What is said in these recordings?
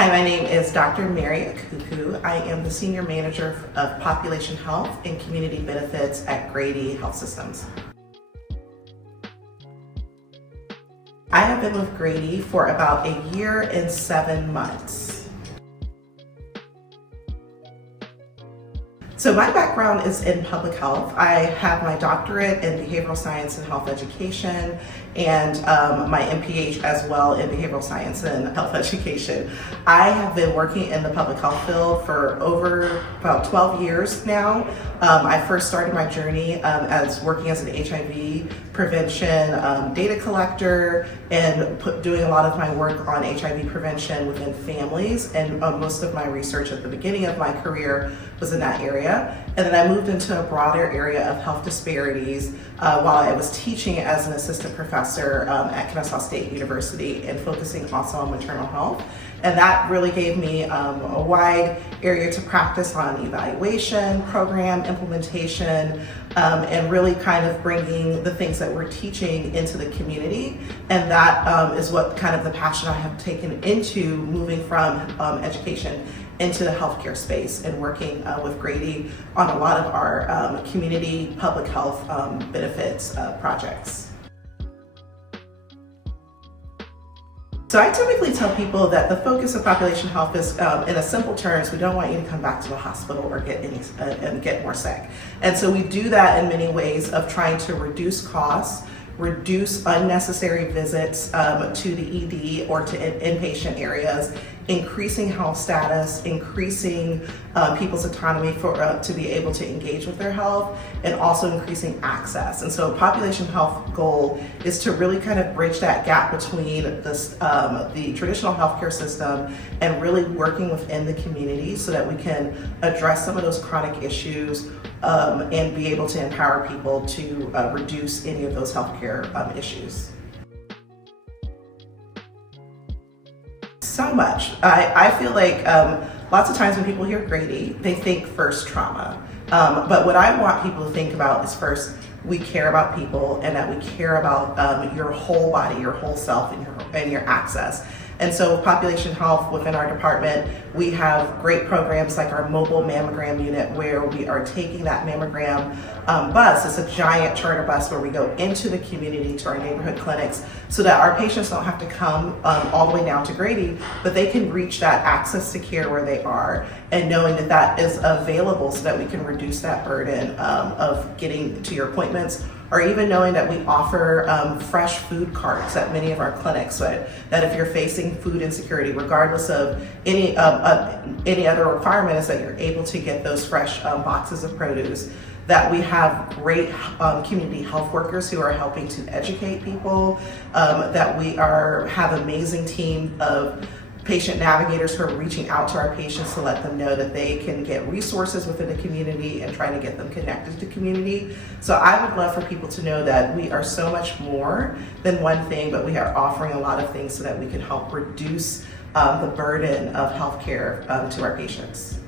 Hi, my name is Dr. Mary Akuku. I am the Senior Manager of Population Health and Community Benefits at Grady Health Systems. I have been with Grady for about a year and 7 months. So my background is in public health. I have my doctorate in behavioral science and health education and my MPH as well in behavioral science and health education. I have been working in the public health field for over about 12 years now. I first started my journey as working as an HIV prevention data collector and doing a lot of my work on HIV prevention within families, and most of my research at the beginning of my career was in that area. And then I moved into a broader area of health disparities while I was teaching as an assistant professor at Kennesaw State University and focusing also on maternal health. And that really gave me a wide area to practice on evaluation, program implementation, and really kind of bringing the things that we're teaching into the community. And that is what kind of the passion I have taken into moving from education into the healthcare space and working with Grady on a lot of our community public health benefits projects. So I typically tell people that the focus of population health is, in a simple terms, we don't want you to come back to the hospital or get more sick. And so we do that in many ways of trying to reduce costs, reduce unnecessary visits to the ED or to inpatient areas, increasing health status, increasing people's autonomy to be able to engage with their health, and also increasing access. And so population health goal is to really kind of bridge that gap between the traditional healthcare system and really working within the community so that we can address some of those chronic issues and be able to empower people to reduce any of those healthcare issues. So much. I feel like lots of times when people hear Grady, they think first trauma. But what I want people to think about is first, we care about people and that we care about your whole body, your whole self, and your access. And so population health within our department, we have great programs like our mobile mammogram unit where we are taking that mammogram bus. It's a giant charter bus where we go into the community to our neighborhood clinics so that our patients don't have to come all the way down to Grady, but they can reach that access to care where they are, and knowing that that is available so that we can reduce that burden of getting to your appointments, or even knowing that we offer fresh food carts at many of our clinics, so that if you're facing food insecurity, regardless of any other requirement, is that you're able to get those fresh boxes of produce. That we have great community health workers who are helping to educate people, that we have an amazing team of patient navigators who are reaching out to our patients to let them know that they can get resources within the community and trying to get them connected to community. So I would love for people to know that we are so much more than one thing, but we are offering a lot of things so that we can help reduce the burden of healthcare to our patients.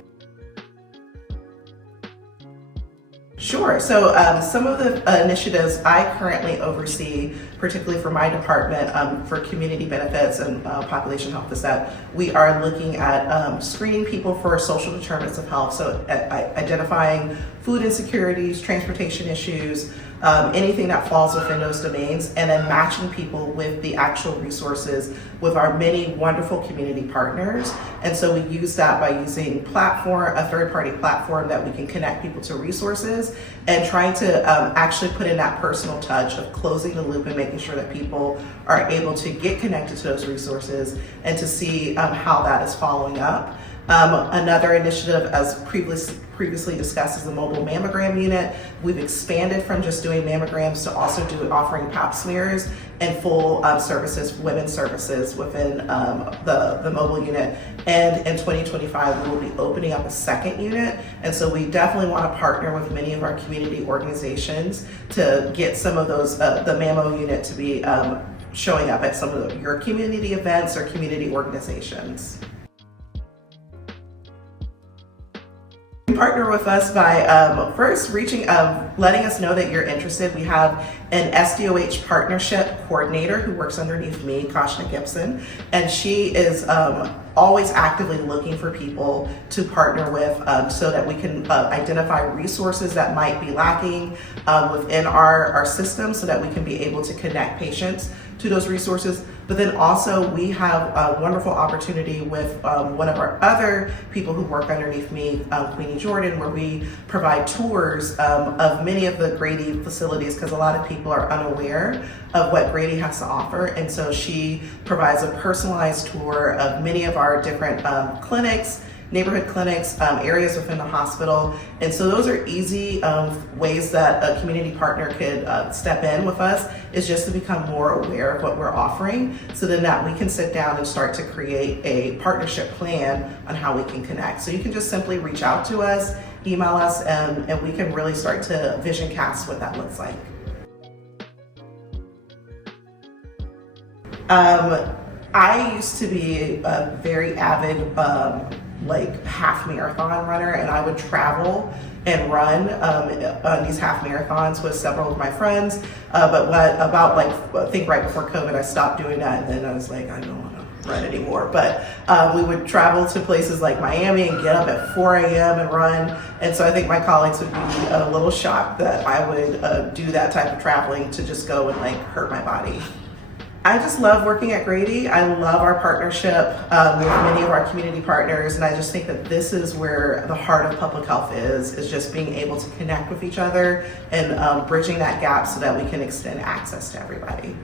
Sure. So some of the initiatives I currently oversee, particularly for my department for community benefits and population health, is that we are looking at screening people for social determinants of health. So identifying food insecurities, transportation issues, anything that falls within those domains, and then matching people with the actual resources with our many wonderful community partners. And so we use that by using a third-party platform that we can connect people to resources and trying to actually put in that personal touch of closing the loop and making sure that people are able to get connected to those resources and to see how that is following up. Another initiative, as previously discussed, is the mobile mammogram unit. We've expanded from just doing mammograms to also offering pap smears and full services, women's services within the mobile unit. And in 2025, we will be opening up a second unit. And so we definitely want to partner with many of our community organizations to get some of those, the mammo unit to be showing up at some of your community events or community organizations. Partner with us by first letting us know that you're interested. We have an SDOH partnership coordinator who works underneath me, Kashna Gibson, and she is always actively looking for people to partner with so that we can identify resources that might be lacking within our system so that we can be able to connect patients to those resources. But then also we have a wonderful opportunity with one of our other people who work underneath me, Queenie Jordan, where we provide tours of many of the Grady facilities, because a lot of people are unaware of what Grady has to offer. And so she provides a personalized tour of many of our different clinics, neighborhood clinics, areas within the hospital. And so those are easy ways that a community partner could step in with us, is just to become more aware of what we're offering, so then that we can sit down and start to create a partnership plan on how we can connect. So you can just simply reach out to us, email us, and we can really start to vision cast what that looks like. I used to be a very avid half marathon runner, and I would travel and run on these half marathons with several of my friends. But I think right before COVID, I stopped doing that, and then I was like, I don't want to run anymore. But we would travel to places like Miami and get up at 4 a.m. and run. And so I think my colleagues would be a little shocked that I would do that type of traveling to just go and hurt my body. I just love working at Grady. I love our partnership with many of our community partners, and I just think that this is where the heart of public health is just being able to connect with each other and bridging that gap so that we can extend access to everybody.